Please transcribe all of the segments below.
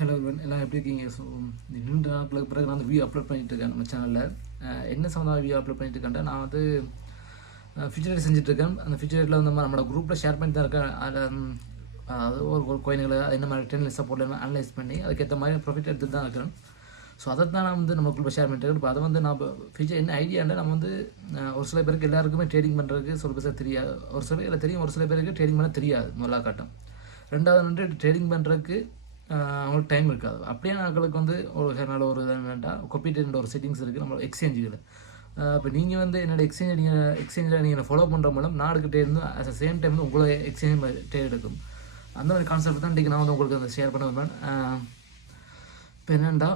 Hello எல்லாம் எப்படி இருக்கீங்க? ஸோ நீண்ட நாட்களுக்கு பிறகு நான் அந்த வீடியோ அப்லோட் பண்ணிட்டு இருக்கேன் நம்ம சேனலில். என்ன சம்மந்தமாக வீடியோ அப்லோட் பண்ணிட்டு இருக்கேன், நான் வந்து ஃபியூச்சர் டேட் செஞ்சுட்ருக்கேன். அந்த ஃபியூச்சர் டேட்டில் வந்து நம்மளோட குரூப்பில் ஷேர் பண்ணி தான் இருக்கேன். அதில் அது ஒரு கோயின்களை என்ன மாதிரி டென்னில் சப்போர்ட் அனலைஸ் பண்ணி அதுக்கேற்ற மாதிரி ப்ராஃபிட் எடுத்துட்டு தான் இருக்கிறேன். ஸோ அதை தான் நான் வந்து நம்ம குரூப்பில் ஷேர் பண்ணிட்டு இருக்கேன். இப்போ அதை வந்து நான் ஃபியூச்சர் என்ன ஐடியாண்டா, நம்ம வந்து ஒரு சில பேருக்கு எல்லாருக்குமே ட்ரேடிங் பண்ணுறதுக்கு சொல்ல பேச தெரியாது. ஒரு சில பேர் தெரியும், ஒரு சில பேருக்கு ட்ரேடிங் பண்ண தெரியாது முதலாக காட்டும். ரெண்டாவது வந்து ட்ரேடிங் பண்ணுறதுக்கு அவங்களுக்கு டைம் இருக்காது. அப்படியே நாட்களுக்கு வந்து ஒரு நல்ல ஒரு என்னென்னா கொப்பிட்டேன்ற ஒரு செட்டிங்ஸ் இருக்குது நம்மளோட எக்ஸ்சேஞ்சுகள். இப்போ நீங்கள் வந்து என்னோடய எக்ஸ்சேஞ்சில் நீங்கள் ஃபாலோ பண்ணுற மூலம் நாடுகிட்டே இருந்து அட் சேம் டைம் வந்து உங்களை எக்ஸ்சேஞ்ச் ட்ரேட் எடுக்கும். அந்த மாதிரி கான்செப்ட் தான் இன்றைக்கி நான் வந்து உங்களுக்கு அதை ஷேர் பண்ண வேணும். இப்போ என்னென்னா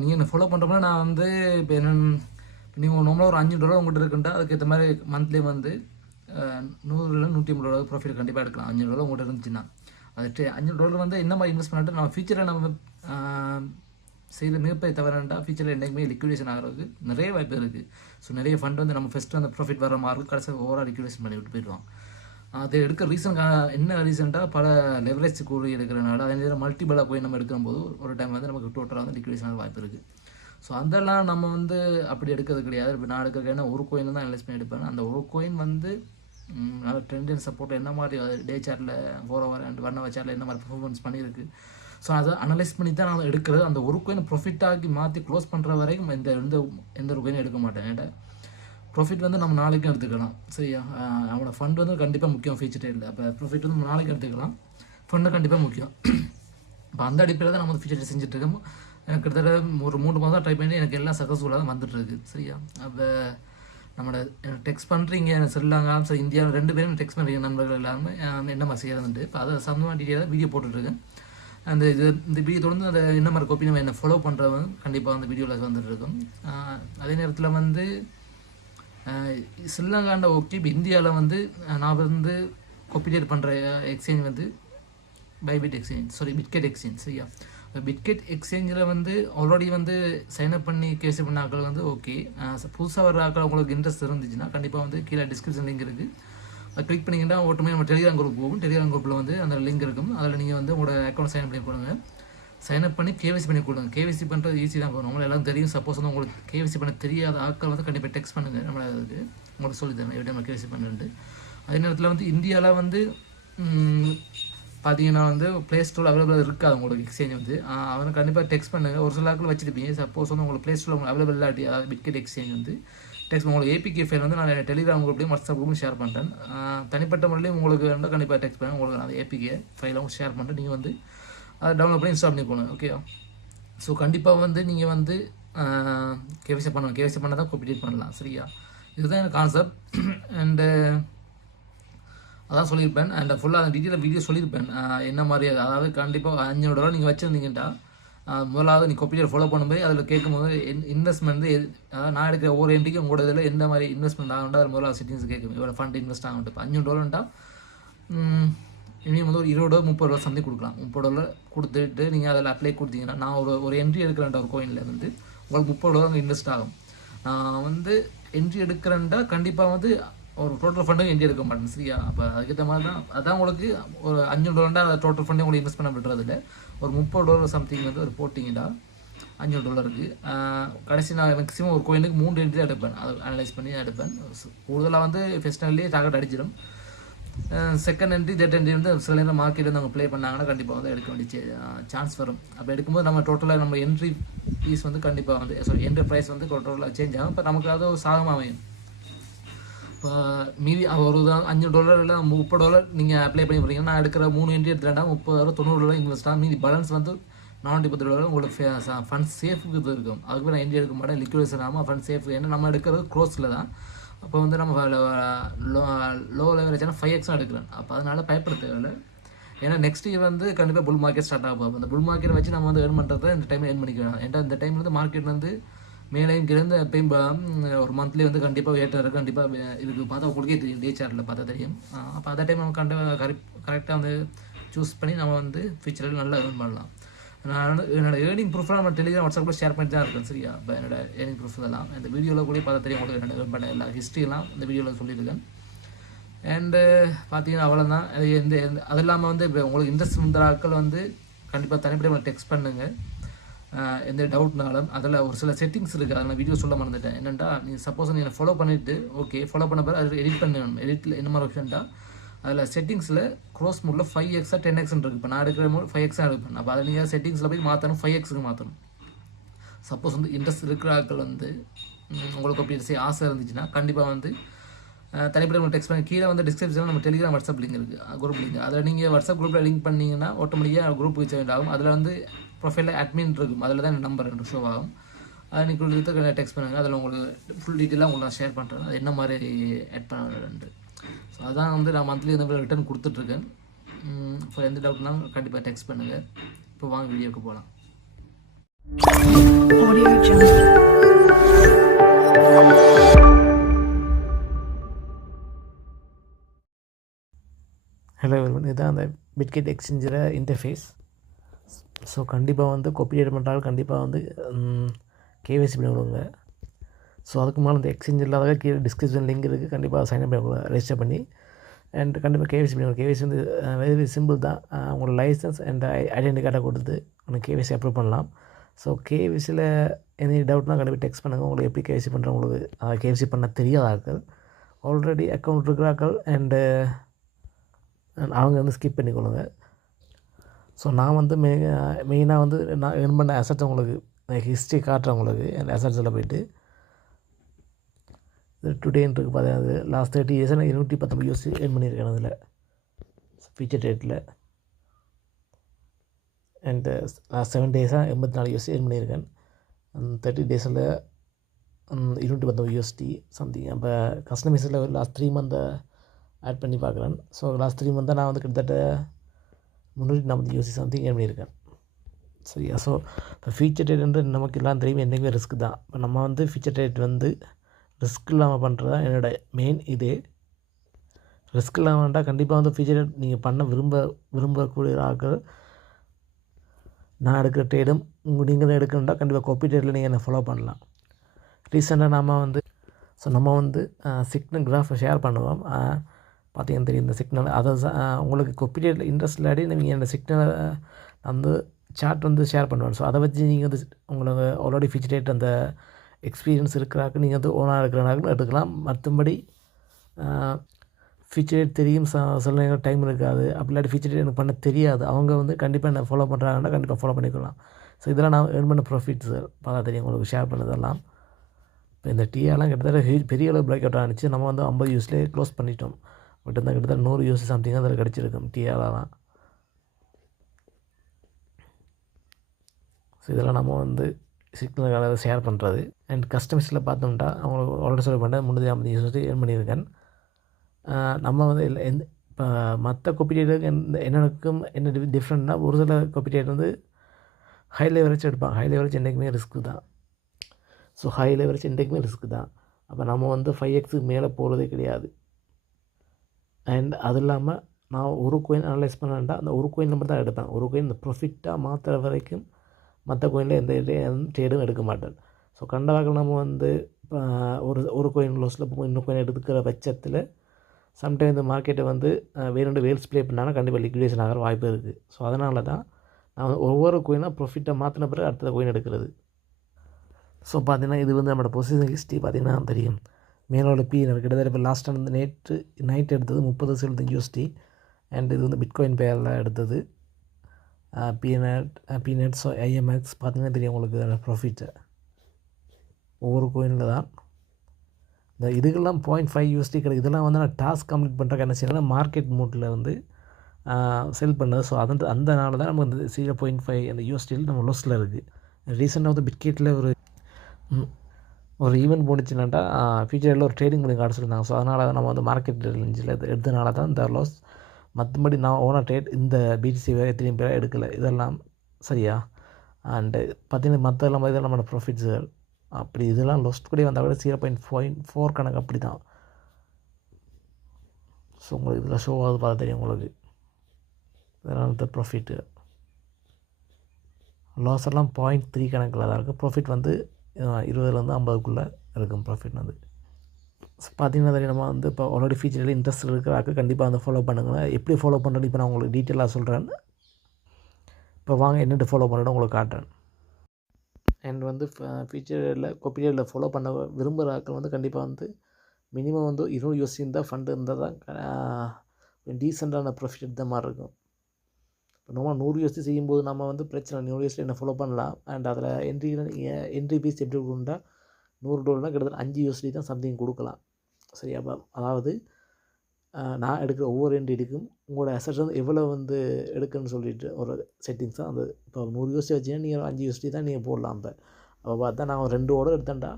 நீங்கள் என்ன ஃபாலோ பண்ணுறோம்னா, நான் வந்து இப்போ நீங்கள் நார்மலாக ஒரு $5 உங்கள்கிட்ட இருக்குண்டா அதுக்கேற்ற மாதிரி மந்த்லி வந்து $100-150 ப்ராஃபிட் கண்டிப்பாக எடுக்கலாம். $5 உங்கள்கிட்ட இருந்துச்சுன்னா அது $500 வந்து என்ன மாதிரி இன்வெஸ்ட் பண்ணிட்டு நம்ம ஃபியூச்சரில் நம்ம செய்கிற மிகப்பெரிய தவறுண்டா ஃபியூச்சரில் என்றைக்குமே லிக்விடேஷன் ஆகிறதுக்கு நிறைய வாய்ப்பு இருக்குது. ஸோ நிறைய ஃபண்ட் வந்து நம்ம ஃபஸ்ட்டு அந்த ப்ராஃபிட் வர மாதிரி கடைசியாக ஓவராக லிக்விடேஷன் பண்ணி விட்டு போயிடுவாங்க. அது எடுக்க ரீசன் என்ன ரீசெண்டாக பல லெவரேஜ் கூறி எடுக்கிறனால அதே நேரம் மல்டிபிளாக போய் நம்ம எடுக்கும்போது ஒரு டைம் வந்து நமக்கு டோட்டலாக வந்து லிக்விடேஷன் ஆக வாய்ப்பு இருக்குது. ஸோ அதெல்லாம் நம்ம வந்து அப்படி எடுக்கிறது கிடையாது. இப்போ நான் எடுக்கிறேன்னா ஒரு கோயின் தான் அனலைஸ் பண்ணி எடுப்பேன். அந்த ஒரு கோயின் வந்து நல்ல ட்ரெண்ட் அண்ட் சப்போர்ட் என்ன மாதிரி டே சார்ட்டில் 4 ஹவர் அண்ட் 1 ஹவர் சார்ட்டில் என்ன மாதிரி பர்ஃபார்மன்ஸ் பண்ணியிருக்கு. ஸோ அதை அனலைஸ் பண்ணி தான் நான் எடுக்கிறது. அந்த ஒரு கோயினை ப்ராஃபிட்டாகி மாற்றி க்ளோஸ் பண்ணுற வரைக்கும் எந்த ஒரு கோயினும் எடுக்க மாட்டேன். ஏன்டா ப்ராஃபிட் வந்து நம்ம நாளைக்கும் எடுத்துக்கலாம். சரியா, அவனோட ஃபண்ட் வந்து கண்டிப்பாக முக்கியம் ஃபியூச்சர் டேட்டில். அப்போ ப்ராஃபிட் வந்து நம்ம நாளைக்கு எடுத்துக்கலாம், ஃபண்டு கண்டிப்பாக முக்கியம். இப்போ அந்த அடிப்படையில் தான் நம்ம வந்து ஃபியூச்சர் டேட் செஞ்சுட்ருக்கோம். எனக்கு கிட்டத்தட்ட ஒரு 3 மாதம் ட்ரை பண்ணி எனக்கு எல்லாம் சக்ஸஸ்ஃபுல்லாக தான் வந்துட்டுருக்கு. சரியா, அப்போ நம்மளோட டெக்ஸ்ட் பண்ணுறீங்க ஸ்ரீலங்கா, ஸோ இந்தியாவில் 2 பேரும் டெக்ஸ்ட் பண்ணுறீங்க நண்பர்கள் எல்லாருமே என்ன மாதிரி செய்யறதுன்ட்டு. இப்போ அதை சம்மந்தமாக டீட்டெயிலாக வீடியோ போட்டுட்ருக்கேன். இந்த வீடியோ தொடர்ந்து அதை என்ன மாதிரி காப்பி நம்ம என்ன ஃபாலோ பண்ணுறவங்க கண்டிப்பாக அந்த வீடியோவில் வந்துட்டு இருக்கும். அதே நேரத்தில் வந்து ஸ்ரீலங்காண்ட ஓகே. இப்போ இந்தியாவில் வந்து நான் வந்து காப்பிடேட் பண்ணுற எக்ஸ்சேஞ்ச் வந்து பிட்கெட் எக்ஸ்சேஞ்ச். சரியா, பிட்கெட் எக்ஸ்சேஞ்சில் வந்து ஆல்ரெடி வந்து சைன்அப் பண்ணி கேஸ் பண்ண ஆக்கள் வந்து ஓகே. புதுசாக வர ஆக்கள் உங்களுக்கு இன்ட்ரெஸ்ட் இருந்துச்சுன்னா கண்டிப்பாக வந்து கீழே டிஸ்கிரிப்ஷன் லிங்க் இருக்குது. அதை கிளிக் பண்ணிங்கன்னா ஓட்டுமே நம்ம டெலிகிராம் குரூப் போகும். டெலிகிராம் குரூப்பில் வந்து அந்த லிங்க் இருக்கும். அதில் நீங்கள் வந்து உங்களோட அக்கௌண்ட் சைன்அப் பண்ணி கொடுங்க. சைன்அப் பண்ணி கேவிசி பண்ணி கொடுங்க. கேவிசி பண்ணுறது ஈஸி தான். உங்களுக்கு எல்லாம் தெரியும். சப்போஸ் வந்து உங்களுக்கு கேவிசி பண்ண தெரியாத ஆட்கள் வந்து கண்டிப்பாக டெக்ஸ்ட் பண்ணுங்கள். நம்மளுக்கு உங்களுக்கு சொல்லித்தரேன் எப்படி நம்ம கேவிசி பண்ணுறது. அதே நேரத்தில் வந்து இந்தியாவில் வந்து பார்த்தீங்கன்னா வந்து ப்ளே ஸ்டோர் அவைலபிள் இருக்காது உங்களுக்கு எக்ஸ்சேஞ்ச் வந்து. அவனை கண்டிப்பாக டெக்ஸ்ட் பண்ணுங்கள். ஒரு சில ஆட்கள் வச்சுருப்பீங்க. சப்போஸ் வந்து உங்களுக்கு ப்ளே ஸ்டோர் உங்களுக்கு அவைலபிள் இல்லாட்டி, அதாவது பிட்கெட் எக்ஸ்சேஞ்ச் வந்து டெக்ஸ்ட் உங்களுக்கு ஏபிகே ஃபைல் வந்து நான் டெலிகிராம் குரூப்லையும் வாட்ஸ்அப் குரூப்லையும் ஷேர் பண்ணுறேன். தனிப்பட்ட முறையிலையும் உங்களுக்கு வந்து கண்டிப்பாக டெக்ஸ்ட் பண்ணுங்கள். உங்களுக்கு நான் ஏபிகே ஃபைலும் ஷேர் பண்ணுறேன். நீங்கள் வந்து அதை டவுன்லோட் பண்ணி இன்ஸ்டால் பண்ணிக்கோங்க. ஓகே, ஸோ கண்டிப்பாக வந்து நீங்கள் வந்து கேவிசி பண்ணணும். கேவிசி பண்ணால் தான் காப்பிடேட் பண்ணலாம். சரியா, இதுதான் எனக்கு கான்செப்ட். அண்டு அதான் சொல்லியிருப்பேன். அண்ட் ஃபுல்லாக அந்த டீட்டெயிலாக வீடியோ சொல்லியிருப்பேன் என்ன மாதிரி. அதாவது கண்டிப்பாக $500 நீங்கள் வச்சுருந்தீங்கன்னா முதலாவது நீங்கள் காப்பிடேட் ஃபாலோ பண்ணும்போது அதில் கேட்கும்போது இன்வெஸ்ட்மெண்ட் வந்து அதாவது நான் எடுக்கிற ஒவ்வொரு என்ட்ரிக்கும் உங்களோட இதில் எந்த மாதிரி இன்வெஸ்ட்மெண்ட் ஆகுண்டா அது முதலாவது செட்டிங்ஸ் கேட்கும். இவ்வளோ ஃபண்ட் இன்வெஸ்ட் ஆகும்ட்டு. இப்போ $500 இனிமேல் வந்து ஒரு $20-30 சம்திங் கொடுக்கலாம். $30 கொடுத்துட்டு நீங்கள் அதில் அப்ளை கொடுத்தீங்கன்னா நான் ஒரு என்ட்ரி எடுக்கிறேன்டா ஒரு கோயினில் வந்து உங்களுக்கு $30 அங்கே இன்வெஸ்ட் ஆகும். நான் வந்து என்ட்ரி எடுக்கிறேன்டா கண்டிப்பாக வந்து ஒரு டோட்டல் ஃபண்டும் என்ட்ரி எடுக்க மாட்டேன். சரியா, அப்போ அதுக்கேற்ற மாதிரி தான். அதான் உங்களுக்கு ஒரு $500 டோட்டல் ஃபண்டே உங்களுக்கு இன்வெஸ்ட் பண்ண விடுறதில்ல. ஒரு $30 சம்திங் வந்து ஒரு போட்டிங்கடா $500 கடைசி நான் மேக்ஸிமம் ஒரு கோயிலுக்கு 3 என்ட்ரி எடுப்பேன். அதை அனலைஸ் பண்ணி எடுப்பேன். கூடுதலாக வந்து ஃபெஸ்டிவல்லேயே டார்கெட் அடிச்சிடும். செகண்ட் என்ட்ரி தேர்ட் என்ட்ரி வந்து சில நேரம் மார்க்கெட் வந்து அவங்க ப்ளே பண்ணாங்கன்னா கண்டிப்பாக வந்து எடுக்க வேண்டிய சான்ஸ் வரும். அப்போ எடுக்கும்போது நம்ம டோட்டலாக நம்ம என்ட்ரி ஃபீஸ் வந்து கண்டிப்பாக வந்து என்ட்ரி ப்ரைஸ் வந்து டோட்டலாக சேஞ்ச் ஆகும். இப்போ நமக்கு அது ஒரு சாதகமாக அமையும். இப்போ மீதி ஒரு $500 இல்லை $30 நீங்கள் அப்ளை பண்ணி போகிறீங்கன்னா நான் எடுக்கிற 3 என்ட்ரி எடுத்துட்டா $30 $90 இன்வெஸ்ட் ஆகும். மீதி பேலன்ஸ் வந்து $410 உங்களுக்கு ஃபண்ட் சேஃபுக்கு இது இருக்கும். அதுக்கு நான் என்ட்ரி எடுக்க மாட்டேன். லிக்விடேஷன் ஆகாமல் ஃபண்ட் சேஃப். ஏன்னா நம்ம எடுக்கிறது க்ளோஸில் தான். அப்போ வந்து நம்ம லோ லெவரேஜான 5x எடுக்கிறேன். அப்போ அதனால் பயப்பட தேவையில்லை. ஏன்னா நெக்ஸ்ட் இயர் வந்து கண்டிப்பாக புல் மார்க்கெட் ஸ்டார்ட் ஆக போகும். அந்த புல் மார்க்கெட் வச்சு நம்ம வந்து ஏர்ன் பண்ணுறத இந்த டைமில் ஏர்ன் பண்ணிக்கலாம். ஏன்னா இந்த டைம் வந்து மார்க்கெட் வந்து மேலேயும் கிழந்து எப்பயும் ஒரு மந்த்லி வந்து கண்டிப்பாக ஏற்றம் இருக்குது. கண்டிப்பாக இதுக்கு பார்த்தா உங்களுக்கே தெரியும், டே சார்ட்டில் பார்த்தா தெரியும். அப்போ அந்த டைம் நம்ம கரெக்டாக வந்து சூஸ் பண்ணி நம்ம வந்து ஃபியூச்சரில் நல்லா ஏர்ன் பண்ணலாம். நான் என்னோடய ஏர்னிங் ப்ரூஃப்லாம் நம்ம டெலிகிராம் வாட்ஸ்அப்பில் ஷேர் பண்ணி தான் இருக்கேன். சரியா, இப்போ என்னோடய ஏர்னிங் ப்ரூஃப் இதெல்லாம் இந்த வீடியோவில் கூட பார்த்தா தெரியும் உங்களுக்கு. என்னோட ஏர்ன் பண்ண எல்லா ஹிஸ்ட்ரியெல்லாம் இந்த வீடியோவில் சொல்லியிருக்கேன். அண்டு பார்த்தீங்கன்னா அவ்வளோதான். அது அது இல்லாமல் வந்து இப்போ உங்களுக்கு இன்ட்ரெஸ்ட் இருந்த ஆட்கள் வந்து கண்டிப்பாக தனிப்பட்ட டெக்ஸ்ட் பண்ணுங்கள். எந்த டவுட்னாலும் அதில் ஒரு சில செட்டிங்ஸ் இருக்குது, அதை நான் வீடியோ சொல்ல மறந்துட்டேன். என்னென்னா நீங்கள் சப்போஸ் நீங்கள் ஃபாலோ பண்ணிவிட்டு ஓகே ஃபாலோ பண்ண பிறகு அது எடிட் பண்ணணும். எடிட்டில் என்ன மாதிரி ஆப்ஷன்ட்டா அதில் செட்டிங்ஸில் க்ரோஸ் மோடில் 5x 10x இருக்குது. இப்போ நான் எடுக்கிற மோட் 5x எடுப்பேன். அப்போ அதை நீங்கள் செட்டிங்ஸில் போய் மாற்றணும், 5xக்கு மாற்றணும். சப்போஸ் வந்து இன்ட்ரெஸ்ட் இருக்கிற ஆட்கள் வந்து உங்களுக்கு அப்படி செய்ய ஆசை இருந்துச்சுன்னா கண்டிப்பாக வந்து தனிப்பட்ட டெக்ஸ்ட் பண்ணி கீழே வந்து டிஸ்கிரிப்ஷனில் நம்ம டெலிகிராம் வாட்ஸ்அப் லிங்க் இருக்குது, குரூப் லிங்க். அதில் நீங்கள் வாட்ஸ்அப் குரூப்பில் லிங்க் பண்ணிங்கன்னா ஆட்டோமேட்டிக்காக குரூப் ரீச் ஆகும். அதில் வந்து ப்ரொஃபைலில் அட்மின் இருக்கும், அதில் தான் நம்பர் ரெண்டு ஷோ ஆகும். அதை நீங்கள் டெக்ஸ்ட் பண்ணுங்கள். அதில் உங்களுக்கு ஃபுல் டீட்டெயிலாக உங்களுக்கு நான் ஷேர் பண்ணுறேன், அது என்ன மாதிரி ஆட் பண்ணுறேன்ட்டு. ஸோ அதான் வந்து நான் மந்த்லி இந்த மாதிரி ரிட்டர்ன் கொடுத்துட்ருக்கேன். இப்போ எந்த டவுட்னாலும் கண்டிப்பாக டெக்ஸ்ட் பண்ணுங்கள். இப்போ வாங்க வீடியோக்கு போகலாம். ஹலோ எவ்ரிவன், இதுதான் அந்த பிட்கெட் எக்ஸ்சேஞ்சர் இன்டர்ஃபேஸ். ஸோ கண்டிப்பாக வந்து காப்பிரைட் பண்ணுறாலும் கண்டிப்பாக வந்து கேவைசி பண்ணி விடுங்க. ஸோ அதுக்கு மேலே இந்த எக்ஸ்சேஞ்ச் இல்லாத கீழே டிஸ்கிரிப்ஷன் லிங்க் இருக்குது, கண்டிப்பாக சைன் அப் பண்ணி ரெஜிஸ்டர் பண்ணி அண்ட் கண்டிப்பாக கேவைசி பண்ணி. கேவைசி வந்து வெரி வெரி சிம்பிள் தான். உங்களோட லைசன்ஸ் அண்ட் ஐடென்டி கார்டை கொடுத்து உங்களுக்கு கேவைசி அப்ரூவ் பண்ணலாம். ஸோ கேவைசியில் எனி டவுட்னால் கண்டிப்பாக டெக்ஸ்ட் பண்ணுங்கள். உங்களுக்கு எப்படி கேவைசி பண்ணுறவங்களுக்கு கேவைசி பண்ண தெரியாதாக்கள், ஆல்ரெடி அக்கௌண்ட் இருக்கிறாக்கள் அண்டு அவங்க வந்து ஸ்கிப் பண்ணிக்கொள்ளுங்க. ஸோ நான் வந்து மெயினாக வந்து நான் ஏர்ன் பண்ண அசட்ஸ் உங்களுக்கு ஹிஸ்ட்ரி காட்டுறேன். உங்களுக்கு அந்த அசட்ஸில் போய்ட்டு இது டுடேன்ட்டுருக்கு பார்த்தீங்கன்னா லாஸ்ட் 30 இயர்ஸாக நான் 219 USD ஏர்ன் பண்ணியிருக்கேன் அதில் ஃபியூச்சர் டேட்டில். அண்டு லாஸ்ட் 7 டேஸாக 84 USD ஏர்ன் பண்ணியிருக்கேன். 30 டேஸில் 219 USD சம்திங். அப்போ கஸ்டமைஸில் லாஸ்ட் 3 மந்த்தை ஆட் பண்ணி பார்க்குறேன். ஸோ லாஸ்ட் 3 மந்த்தாக நான் வந்து கிட்டத்தட்ட 340 USD சம்திங் ஏர்ன் பண்ணியிருக்கேன். சரியா? ஸோ இப்போ ஃபியூச்சர் ட்ரேட் நமக்கு எல்லாம் தெரியும், என்றைக்குமே ரிஸ்க் தான். இப்போ நம்ம வந்து ஃபியூச்சர் ட்ரேட் வந்து ரிஸ்க் இல்லாமல் பண்ணுறது தான் என்னோடய மெயின் இதே. ரிஸ்க் இல்லாமல்டா கண்டிப்பாக வந்து ஃபியூச்சர் ட்ரேட் நீங்கள் பண்ண விரும்பக்கூடிய ஆட்கள் நான் எடுக்கிற ட்ரேடும் நீங்கள் தான் எடுக்கணுண்டா கண்டிப்பாக காப்பி ட்ரேட்டில் நீங்கள் என்ன ஃபாலோ பண்ணலாம். ரீசெண்டாக நம்ம வந்து சிக்னல் கிராஃபை ஷேர் பண்ணுவோம். பார்த்தீங்கன்னா தெரியும் இந்த சிக்னல். அதை உங்களுக்கு காப்பிரைட் இன்ட்ரெஸ்ட் இல்லாடி நீங்கள் அந்த சிக்னலை அந்த சார்ட் வந்து ஷேர் பண்ணுவேன். ஸோ அதை வச்சு நீங்கள் வந்து உங்களுக்கு ஆல்ரெடி ஃபியூச்சர் டேட் அந்த எக்ஸ்பீரியன்ஸ் இருக்கிறாக்கு நீங்கள் வந்து ஓனாக இருக்கிறனாலும் எடுக்கலாம். மற்றபடி ஃபியூச்சர் டேட் தெரியும், சில நேரம் டைம் இருக்காது, அப்படி இல்லாட்டி ஃபியூச்சர் டேட் எனக்கு பண்ண தெரியாது, அவங்க வந்து கண்டிப்பாக என்ன ஃபாலோ பண்ணுறாங்கன்னா கண்டிப்பாக ஃபாலோ பண்ணிக்கலாம். ஸோ இதெல்லாம் நான் ஏர்ன் பண்ண ப்ராஃபிட்ஸ் பார்த்தா தெரியும் உங்களுக்கு ஷேர் பண்ணதெல்லாம். இப்போ இந்த டீயெல்லாம் கிட்டத்தட்ட பெரிய அளவு பிரேக் அவுட் ஆனிச்சு. நம்ம வந்து 50 USD க்ளோஸ் பண்ணிட்டோம். பட் இருந்தால் கிட்டத்தட்ட 100 USD சம்திங் அதில் கிடச்சிருக்கும் டீயாலாம். ஸோ இதெல்லாம் நம்ம வந்து சிக்னலுக்காக ஷேர் பண்ணுறது. அண்ட் கஸ்டமர்ஸில் பார்த்தோம்னா அவங்களுக்கு ஆல்ரெடி சொல்லி பண்ண 350 USD ஏர்ன் பண்ணியிருக்கேன். நம்ம வந்து இப்போ மற்ற காப்பிரைட்டுக்கு என்னக்கும் என்ன டிஃப்ரெண்ட்னா, ஒரு சில காப்பிரைட் வந்து ஹை லெவரேஜ் எடுப்பாங்க. ஹை லெவரேஜ் என்றைக்குமே ரிஸ்க்கு தான். ஸோ ஹை லெவரேஜ் என்றைக்குமே ரிஸ்க்கு தான். அப்போ நம்ம வந்து 5xக்கு மேலே போகிறதே கிடையாது. அண்ட் அது இல்லாமல் நான் ஒரு கோயின் அனலைஸ் பண்ணேன்டா அந்த ஒரு கோயின் மட்டும் தான் எடுப்பேன். ஒரு கோயின் இந்த ப்ராஃபிட்டாக மாற்றுற வரைக்கும் மற்ற கோயினில் எந்த ட்ரேடும் எடுக்க மாட்டேன். ஸோ கண்டவாக்கள் நம்ம வந்து ஒரு கோயின் லாஸில் இன்னொரு கோயின் எடுக்கிற பட்சத்தில் சம்டைம் இந்த மார்க்கெட்டை வந்து வேறு வேல்ஸ் ப்ளே பண்ணாலும் கண்டிப்பாக லிக்விடேஷன் ஆகிற வாய்ப்பு இருக்குது. ஸோ அதனால தான் நான் ஒவ்வொரு கோயினாக ப்ராஃபிட்டாக மாற்றின பிறகு அடுத்த கோயின் எடுக்கிறது. ஸோ பார்த்திங்கன்னா இது வந்து நம்மளோட பொசிஷன் ஹிஸ்ட்ரி பார்த்திங்கன்னா தெரியும். மேலோட பிஎன்ஆர் கிட்டத்தட்ட இப்போ லாஸ்ட்டாக வந்து நேற்று நைட் எடுத்தது 30.75 USD. அண்ட் இது வந்து பிட்காயின் பேரில் எடுத்தது பிநெட். ஸோ IMX பார்த்திங்கன்னா தெரியும் உங்களுக்கு ப்ராஃபிட்டு ஒவ்வொரு கோயினில் தான். இந்த இதுக்கெல்லாம் 0.5 USD கிடைக்கும். இதெல்லாம் வந்து நான் டாஸ்க் கம்ப்ளீட் பண்ணுறக்கு என்ன செய்யணும்னா மார்க்கெட் மூட்டில் வந்து செல் பண்ணது. ஸோ அந்த நாள் தான் நம்ம வந்து 0.5 அந்த USDயில் நம்ம லோஸில் இருக்குது. ரீசெண்டாக வந்து பிட்கெட்டில் ஒரு ஈவெண்ட் போணுச்சுனாட்டா ஃபியூச்சரில் ஒரு ட்ரேடிங் பண்ணி காட்ட சொல்லியிருந்தாங்க. ஸோ அதனால் தான் நம்ம வந்து மார்க்கெட் ரேஞ்சில் எடுத்தனால தான் இந்த லாஸ். மற்றபடி நான் ஓனாக ட்ரேட் இந்த BTC வேறு எத்தனை பேர் எடுக்கலை. இதெல்லாம் சரியா? அண்டு பார்த்திங்கன்னா மற்றெல்லாம் இதெல்லாம் நம்மளோட ப்ராஃபிட்ஸுகள் அப்படி இதெல்லாம் லொஸ்ட் கூட வந்தால் கூட 0.4 கணக்கு அப்படி தான். ஸோ உங்களுக்கு இதில் ஷோ ஆகுது பார்த்து தெரியும் உங்களுக்கு. இதெல்லாம் இந்த ப்ராஃபிட்டு லாஸ் எல்லாம் 0.3 கணக்கில் தான் இருக்குது. ப்ராஃபிட் வந்து 20லேருந்து 50க்குள்ளே இருக்கும் ப்ராஃபிட் வந்து. பார்த்திங்கன்னா தெரியும் நம்ம வந்து இப்போ ஆல்ரெடி ஃபியூச்சரில் இன்ட்ரெஸ்ட் இருக்கிறாக்கு கண்டிப்பாக வந்து ஃபாலோ பண்ணுங்கள். எப்படி ஃபாலோ பண்ணுறது இப்போ நான் உங்களுக்கு டீட்டெயிலாக சொல்கிறேன். இப்போ வாங்க என்னென்னு ஃபாலோ பண்ணணும் உங்களுக்கு காட்டுறேன். அண்ட் வந்து ஃபியூச்சரில் கொப்பீரியடில் ஃபாலோ பண்ண விரும்புகிற ஆட்கள் வந்து கண்டிப்பாக வந்து மினிமம் வந்து 200 USD இருந்தால் ஃபண்டு இருந்தால் தான் டீசெண்டான ப்ராஃபிட் எடுத்த மாதிரி இருக்கும். இப்போ நம்ம 100 USD செய்யும்போது நம்ம வந்து பிரச்சனை 100 USD என்ன ஃபாலோ பண்ணலாம். அண்ட் அதில் என்ட்ரி ஃபீஸ் எப்படி கொடுக்குண்டா $100 கிட்டத்தட்ட 5 USD தான் சம்திங் கொடுக்கலாம். சரியா? அதாவது நான் எடுக்கிற ஒவ்வொரு என்ட்ரிக்கும் உங்களோட அசட்ஸ் வந்து எவ்வளோ வந்து எடுக்குன்னு சொல்லிட்டு ஒரு செட்டிங்ஸ் தான். அது இப்போ 100 USD வச்சுன்னா நீங்கள் 5 USD தான் நீங்கள் போடலாம். அப்போ பார்த்தா நான் ஒரு 2 ஆர்டர் எடுத்தேன்டா,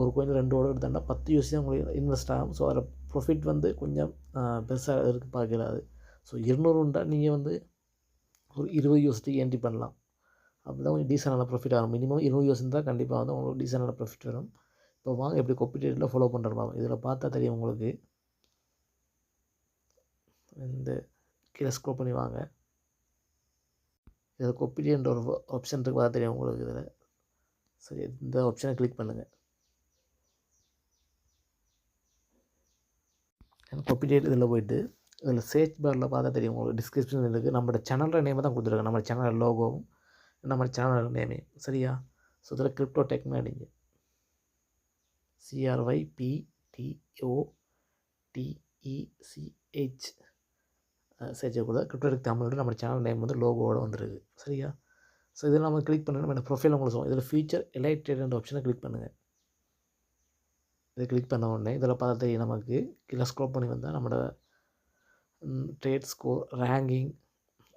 ஒரு கோயினில் 2 ஆர்டர் எடுத்தேன்டா 10 USD தான் உங்களுக்கு இன்வெஸ்ட் ஆகும். ஸோ அதில் ப்ராஃபிட் வந்து கொஞ்சம் பெருசாக இருக்கு பார்க்கலாது. ஸோ 200 நீங்கள் வந்து ஒரு 20 USD என்ட்ரி பண்ணலாம். அப்படி தான் கொஞ்சம் டீசெண்டான ப்ராஃபிட் ஆகும். மினிமம் 20 USD தான் கண்டிப்பாக வந்து உங்களுக்கு டீசெண்டான ப்ராஃபிட் வரும். இப்போ வாங்க எப்படி கொப்பீரியடில் ஃபாலோ பண்ணுறோம். இதில் பார்த்தா தெரியும் உங்களுக்கு. இந்த கீழே ஸ்க்ரோல் பண்ணி வாங்க. இதில் கொப்பீரியன்ற ஒரு ஆப்ஷன் இருக்குது, பார்த்தா தெரியும் உங்களுக்கு. இதில் சரி, இந்த ஆப்ஷனை கிளிக் பண்ணுங்கள். கொப்பீரியட் இதில் போய்ட்டு இதில் சர்ச் பாரில் பார்த்தா தெரியும் உங்களுக்கு. டிஸ்கிரிப்ஷன் இருக்குது. நம்மளோட சேனலோட நேமை தான் கொடுத்துருக்கேன். நம்ம சேனல் லோகோவும் நம்ம சேனல் நேமே. சரியா? ஸோ இதில் கிரிப்டோ டெக்னு அடிங்க. CRYPTOTECH சர்ச்சை கூட கிரிப்டோ டெக் தமிழோட நம்ம சேனல் நேம் வந்து லோகோவோட வந்துருக்கு. சரியா? ஸோ இதில் நம்ம கிளிக் பண்ணி நம்ம ப்ரொஃபைல் உங்களுக்கு சொல்லுவோம். இதில் ஃபியூச்சர் எலைட்டட் ஆப்ஷனை கிளிக் பண்ணுங்கள். இதை கிளிக் பண்ண உடனே இதில் பார்த்தா தெரியும் நமக்கு. கீழே ஸ்க்ரோல் பண்ணி வந்தால் நம்மளோட trade score, ranking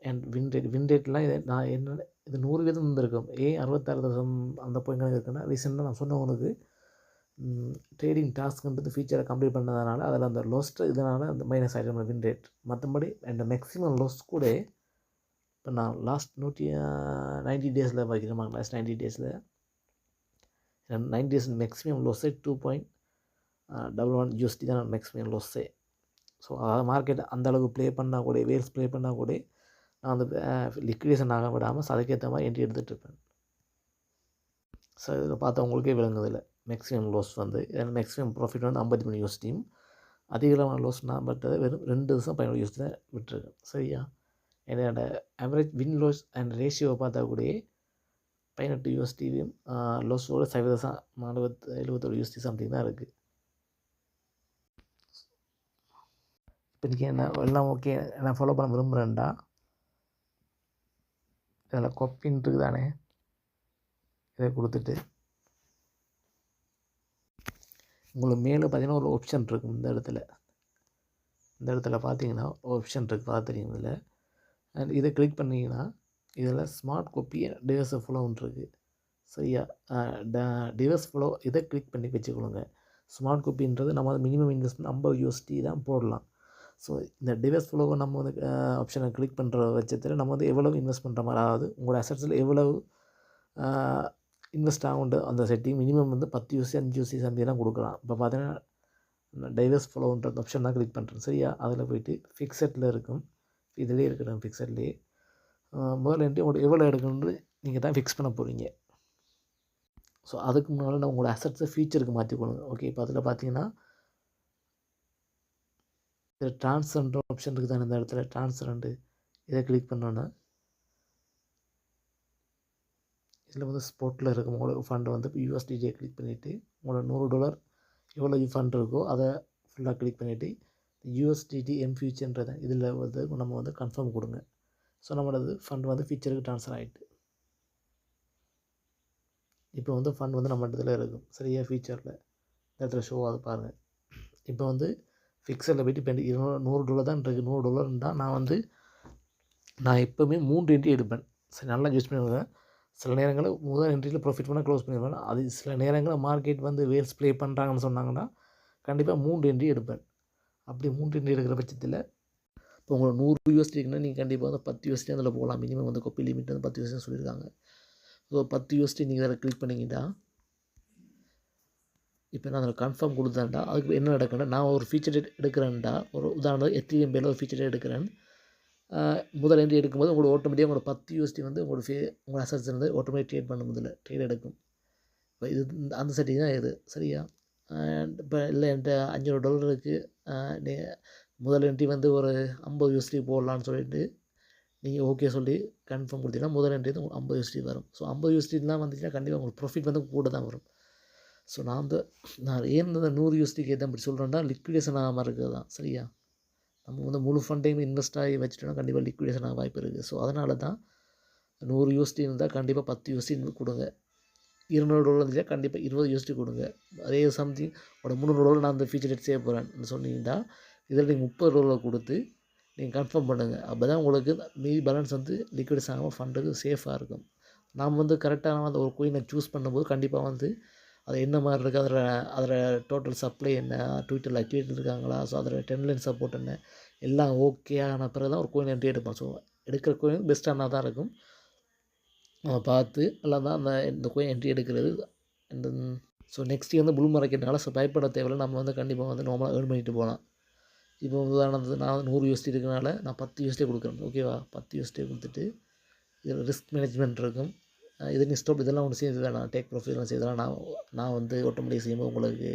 and win ரேட்லாம் இது நான் என்ன இது 100% இருந்திருக்கும். 66% அந்த பாயிண்ட் இருக்குன்னா ரீசெண்டாக நான் சொன்ன உனக்கு ட்ரேடிங் டாஸ்க்ன்றது ஃபீச்சரை கம்ப்ளீட் பண்ணதுனால அதில் அந்த லோஸ்ட் இதனால் அந்த மைனஸ் ஆகிடும் வின் ரேட். மற்றபடி அந்த மேக்ஸிமம் லோஸ் கூட இப்போ நான் லாஸ்ட் 90 டேஸில் பார்க்கிறேன். லாஸ்ட் 90 டேஸில் 90 டேஸ் மேக்ஸிமம் லோஸே 2.11 USD தான் மேக்ஸிமம் லோஸே. ஸோ அதாவது மார்க்கெட் அந்தளவுக்கு ப்ளே பண்ணால் கூட, வேல்ஸ் ப்ளே பண்ணால் கூட நான் அந்த லிக்விடேஷன் ஆக விடாமல் அதுக்கேற்ற மாதிரி என்ட்ரி எடுத்துகிட்ருப்பேன். ஸோ இதில் பார்த்தா உங்களுக்கே விளங்குதில்லை. மேக்ஸிமம் லோஸ் வந்து மேக்ஸிமம் ப்ராஃபிட் வந்து 53 USD. அதிகமான லோஸ் நான் பட்டது வெறும் 2 வருஷம் 15 USD தான் விட்டுருக்கேன். சரியா? என்னோட ஆவரேஜ் வின் லோஸ் அண்ட் ரேஷியோவை பார்த்தா கூட 18 USD லோஸோட 77 USD சம்திங் தான் இருக்குது. இப்போ இன்றைக்கி என்ன எல்லாம் ஓகே நான் ஃபாலோ பண்ண விரும்புகிறேன்டா. இதில் கொப்பின்னு இருக்குது தானே, இதை கொடுத்துட்டு உங்களுக்கு மேலே பார்த்தீங்கன்னா ஒரு ஆப்ஷன் இருக்கும். இந்த இடத்துல பார்த்தீங்கன்னா ஆப்ஷன் இருக்குது, பார்த்து தெரியும். இதில் அண்ட் இதை கிளிக் பண்ணிங்கன்னா இதில் ஸ்மார்ட் காப்பி டிவைஸ் ஃப்ளோன்னு இருக்குது. சரியா? டிவைஸ் ஃப்ளோ இதை கிளிக் பண்ணி வச்சுக்கொள்ளுங்க. ஸ்மார்ட் காப்பின்றது நம்ம மினிமம் இன்வெஸ்ட்மெண்ட் 50 USD தான் போடலாம். ஸோ இந்த டிவைஸ் ஃப்ளோவை நம்ம வந்து ஆப்ஷனை கிளிக் பண்ணுற பட்சத்தில் நம்ம வந்து எவ்வளவு இன்வெஸ்ட் பண்ணுற மாதிரி, அதாவது உங்களோட அசட்ஸில் எவ்வளவு இன்வெஸ்ட் ஆகுண்டு அந்த செட்டிங் மினிமம் வந்து 10 USD 5 USD சம்திங் தான் கொடுக்கலாம். இப்போ பார்த்தீங்கன்னா டைவர்ஸ் ஃப்ளோன்ற ஆப்ஷன் தான் கிளிக் பண்ணுறேன். சரியா? அதில் போய்ட்டு ஃபிக்ஸட்டில் இருக்கும். இதிலே இருக்கட்டும், ஃபிக்ஸட்லேயே முதல்ல உங்களுக்கு எவ்வளோ எடுக்கணுன்னு நீங்கள் தான் ஃபிக்ஸ் பண்ண போகிறீங்க. ஸோ அதுக்கு முன்னால் நான் உங்களோட அசட்ஸை ஃபியூச்சருக்கு மாற்றிக்கொள்ளுங்க. ஓகே, இப்போ அதில் பார்த்தீங்கன்னா இதில் ட்ரான்ஸ்ஃபர்ன்ற ஆப்ஷன் இருக்குது தானே, இந்த இடத்துல ட்ரான்ஸ்ஃபர்ண்டு இதை கிளிக் பண்ணோன்னா இதில் வந்து ஸ்பாட்டில் இருக்கும் உங்களுக்கு ஃபண்டு வந்து USDT கிளிக் பண்ணிவிட்டு உங்களோட $100 எவ்வளோ ஃபண்ட் இருக்கோ அதை ஃபுல்லாக கிளிக் பண்ணிவிட்டு USDT ஃபியூச்சர்ன்றதை இதில் வந்து நம்ம வந்து கன்ஃபார்ம் கொடுங்க. ஸோ நம்மளது ஃபண்ட் வந்து ஃபியூச்சருக்கு ட்ரான்ஸ்ஃபர் ஆகிட்டு இப்போ வந்து ஃபண்ட் வந்து நம்ம இதில் இருக்கும். சரியா? ஃபியூச்சரில் இந்த இடத்துல ஷோ ஆகுது பாருங்கள். இப்போ வந்து ஃபிக்ஸரில் போய்ட்டு இப்போ $100 தான் இருக்குது. $100 நான் எப்போவுமே 3 என்ட்ரி எடுப்பேன். சரி, நல்லா யூஸ் பண்ணுவேன். சில நேரங்களில் முதல் என்ட்ரியில் ப்ராஃபிட் பண்ணால் க்ளோஸ் பண்ணிடுவேன். அது சில நேரங்களில் மார்க்கெட் வந்து வேல்ஸ் ப்ளே பண்ணுறாங்கன்னு சொன்னாங்கன்னா கண்டிப்பாக 3 என்ட்ரி எடுப்பேன். அப்படி 3 என்ட்ரி எடுக்கிற பட்சத்தில் இப்போ உங்களுக்கு 100 USD இருக்குன்னா நீங்கள் கண்டிப்பாக வந்து 10 USD அதில் போகலாம். மினிமம் வந்து கொப்பி லிமிட் வந்து 10 USD சொல்லியிருக்காங்க. ஸோ 10 USD நீங்கள் அதில் கிளிக் பண்ணிக்கிட்டா இப்போ நான் அதில் கன்ஃபார்ம் கொடுத்தேன்டா. அதுக்கு என்ன நடக்குன்னா, நான் ஒரு ஃபீச்சர் எடுக்கிறேன்டா, ஒரு உதாரணத்துக்கு எத்திரியம் பேரில் ஒரு ஃபீச்சர் எடுக்கிறேன். முதல் என்ட்ரி எடுக்கும்போது உங்களுக்கு ஆட்டோமேட்டிக்காக உங்களோட 10 USD வந்து உங்களோட அசட்ஸ் வந்து ஆட்டோமேட்டிக் ட்ரேட் பண்ணும். முதல்ல ட்ரேட் எடுக்கும். இப்போ இது அந்த செட்டிங் தான் இது. சரியா? இப்போ இல்லை என்கிட்ட $500 முதல் என்ட்ரி வந்து ஒரு 50 USD போடலான்னு சொல்லிட்டு நீங்கள் ஓகே சொல்லி கன்ஃபார்ம் கொடுத்தீங்கன்னா முதல் என்ட்ரி உங்களுக்கு 50 USD வரும். ஸோ 50 USDலாம் வந்துச்சுன்னா கண்டிப்பாக உங்களுக்கு ப்ராஃபிட் வந்து கூட தான் வரும். ஸோ நான் ஏன் இந்த 100 USDக்கு ஏன் இப்படி சொல்கிறேன்னா லிக்விடேஷன் ஆகாமல் இருக்கிறது தான். சரியா? நம்ம வந்து முழு ஃபண்டையும் இன்வெஸ்ட் ஆகி வச்சுட்டோம்னா கண்டிப்பாக லிக்விடேஷன் ஆக வாய்ப்பு இருக்குது. ஸோ அதனால தான் 100 USD இருந்தால் கண்டிப்பாக 10 USD கொடுங்க. $200 இருந்துச்சுன்னா கண்டிப்பாக 20 USD கொடுங்க. அதே சம்திங் ஒரு $300 நான் அந்த ஃபீச்சர் எடுத்து செய்ய போகிறேன்னு சொன்னீங்கன்னா இதில் நீங்கள் $30 கொடுத்து நீங்கள் கன்ஃபார்ம் பண்ணுங்கள். அப்போ தான் உங்களுக்கு மீதி பேலன்ஸ் வந்து லிக்விடேஷன் ஆகாமல் ஃபண்டுக்கு சேஃபாக இருக்கும். நாம் வந்து கரெக்டான வந்து ஒரு கோயினை சூஸ் பண்ணும்போது கண்டிப்பாக வந்து அது என்ன மாதிரி இருக்குது, அதில் டோட்டல் சப்ளை என்ன, ட்விட்டரில் ஆக்டிவேட் இருக்காங்களா, ஸோ அதில் 10 லைன் சப்போர்ட் என்ன, எல்லாம் ஓகே ஆன பிறகு தான் ஒரு கோயின் என்ட்ரி எடுப்போம். ஸோ எடுக்கிற கோயின் பெஸ்ட்டானா தான் இருக்கும். நம்ம பார்த்து எல்லாம் தான் இந்த கோயின் என்ட்ரி எடுக்கிறது. இந்த ஸோ நெக்ஸ்ட்டு வந்து புல் மார்க்கெட்னால பயப்பட தேவையில்லை. நம்ம வந்து கண்டிப்பாக வந்து நார்மலாக ஏர்ன் பண்ணிட்டு போகலாம். இப்போ உதாரணத்துக்கு நான் 100 USD இருக்கனால நான் 10 USD கொடுக்குறேன். ஓகேவா? 10 USD கொடுத்துட்டு இதில் ரிஸ்க் மேனேஜ்மெண்ட் இருக்கும். இது நீ ஸ்டாப் இதெல்லாம் ஒன்று செய்து வேணாம். டேக் ப்ராஃபிட்லாம் செய்தெல்லாம் நான் வந்து ஆட்டோமேட்டிக் செய்யும்போது உங்களுக்கு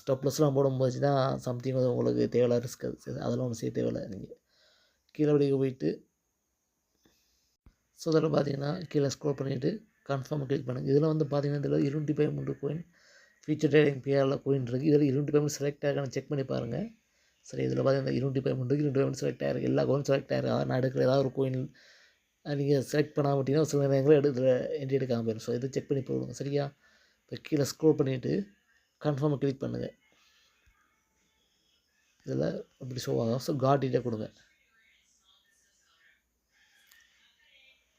ஸ்டாப் ப்ளஸ்லாம் போடும்போது தான் சம்திங் வந்து உங்களுக்கு தேவையில்ல ரிஸ்க் அதெல்லாம் ஒன்று செய்ய தேவையில்லை. நீங்கள் கீழே படிக்க போயிட்டு ஸோ அதில் பார்த்தீங்கன்னா கீழே ஸ்க்ரோல் பண்ணிவிட்டு கன்ஃபார்ம் கிளிக் பண்ணுங்கள். இதில் வந்து பார்த்தீங்கன்னா இதில் 2 பேமெண்ட் கோயின் ஃபீச்சர் ட்ரேடிங் பேரில் கோயின் இருக்குது. இதில் 2 பேமெண்ட் செலக்ட் ஆகிருக்கான்னு செக் பண்ணி பாருங்கள். சரி, இதில் பார்த்தீங்கன்னா 2 பேமெண்ட் இருக்குது. 2 பேமெண்ட் செலக்ட் ஆகிருக்கு. எல்லா கோயினும் செலக்ட் ஆகிருக்கு. அதாவது நான் எடுக்கிற ஏதாவது ஒரு கோயின் நீங்கள் செலக்ட் பண்ணாமல் விட்டீங்கன்னா சில நேரங்களில் என்ட்ரி எடுக்காமல் போயிடும். ஸோ இதை செக் பண்ணி போடுங்க. சரியா? இப்போ கீழே ஸ்க்ரோல் பண்ணிவிட்டு கன்ஃபார்மை கிளிக் பண்ணுங்கள். இதில் அப்படி ஷோ ஆகும். ஸோ காட்டிகிட்டே கொடுங்க.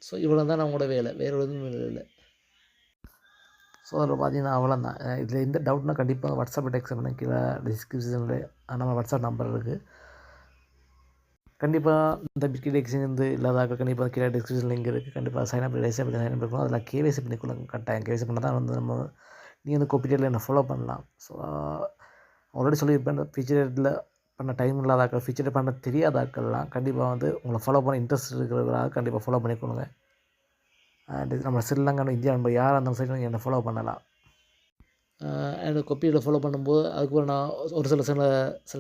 ஸோ இவ்வளோ தான் நம்மளோட வேலை, வேறு எதுவும் இல்லை. ஸோ அதில் பார்த்தீங்கன்னா அவ்வளோதான். இதில் எந்த டவுட்னா கண்டிப்பாக வாட்ஸ்அப்பில் டெக்ஸ்ட் பண்ண கீழே டிஸ்கிரிப்ஷனில் நம்ம வாட்ஸ்அப் நம்பர் இருக்குது. கண்டிப்பாக இந்த பிட்கெட் எக்ஸ்சேஞ்ச் வந்து இல்லாதாக்க கண்டிப்பாக கீழே டிஸ்கிரிப்ஷன் லிங்க் இருக்குது. கண்டிப்பாக சைன்அப் ரெஜிஸ்டர் பண்ணி சைன்அப் இருக்கணும். அதில் கேவைசி பண்ணிக்கொள்ள கட்டாயம். கேவைசி பண்ணால் தான் வந்து நீங்கள் வந்து காப்பிடேட்டில் என்ன ஃபாலோ பண்ணலாம். ஸோ ஆல்ரெடி சொல்லியிருப்பேன், இந்த ஃபீச்சரேட்டில் பண்ண டைம் இல்லாதாக்கள், ஃபீச்சரேட் பண்ண தெரியாதாக்கள்லாம் கண்டிப்பாக வந்து உங்களை ஃபாலோ பண்ண இன்ட்ரெஸ்ட் இருக்கிறவங்களாக கண்டிப்பாக ஃபாலோ பண்ணிக்கொள்ளுங்க. அண்ட் நம்ம ஸ்ரீலங்கா, இந்தியா, நம்ம யாராக இருந்தாலும் சரி என்னை ஃபாலோ பண்ணலாம். அண்ட் கொப்பியில் ஃபாலோ பண்ணும்போது அதுக்கப்புறம் நான் ஒரு சில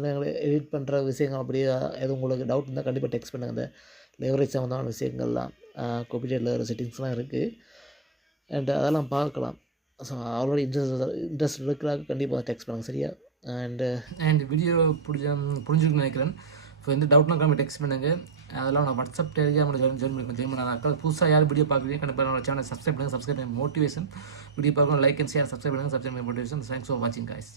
நேரங்களில் எடிட் பண்ணுற விஷயங்கள் அப்படியே எதுவும் உங்களுக்கு டவுட் இருந்தால் கண்டிப்பாக டெக்ஸ்ட் பண்ணுங்கள். இந்த லெவரேஜ் சம்மந்தமான விஷயங்கள்லாம் கொப்பியில் செட்டிங்ஸ்லாம் இருக்குது. அண்ட் அதெல்லாம் பார்க்கலாம். ஸோ ஆல்ரெடி இன்ட்ரெஸ்ட் இருக்கிறாங்க கண்டிப்பாக டெக்ஸ்ட் பண்ணுங்கள். சரியா? அண்ட் வீடியோ புரிஞ்சுக்கணும்னு நினைக்கிறேன். ஸோ எந்த டவுட்னா கம்மி டெக்ஸ்ட் பண்ணுங்கள். அதெல்லாம் நான் வாட்ஸ்அப் டெலிகிராம் ஜாயின் பண்ணாங்க. புதுசாக யார் வீடியோ பார்க்குறீங்க கண்டிப்பாக நம்ம சேனல் சப்ஸ்கிரைப் பண்ணுங்கள். சப்ஸ்கிரைப் பண்ணி மோட்டிவேஷன் வீடியோ பார்க்கணும். லைக் அண்ட் ஷேர், சப்ஸ்கிரைப் பண்ணுங்கள். சப்ஸ்கிரைப் பண்ணி மோட்டிவேஷன். தேங்க்ஸ் ஃபார் வாட்சிங் கைஸ்.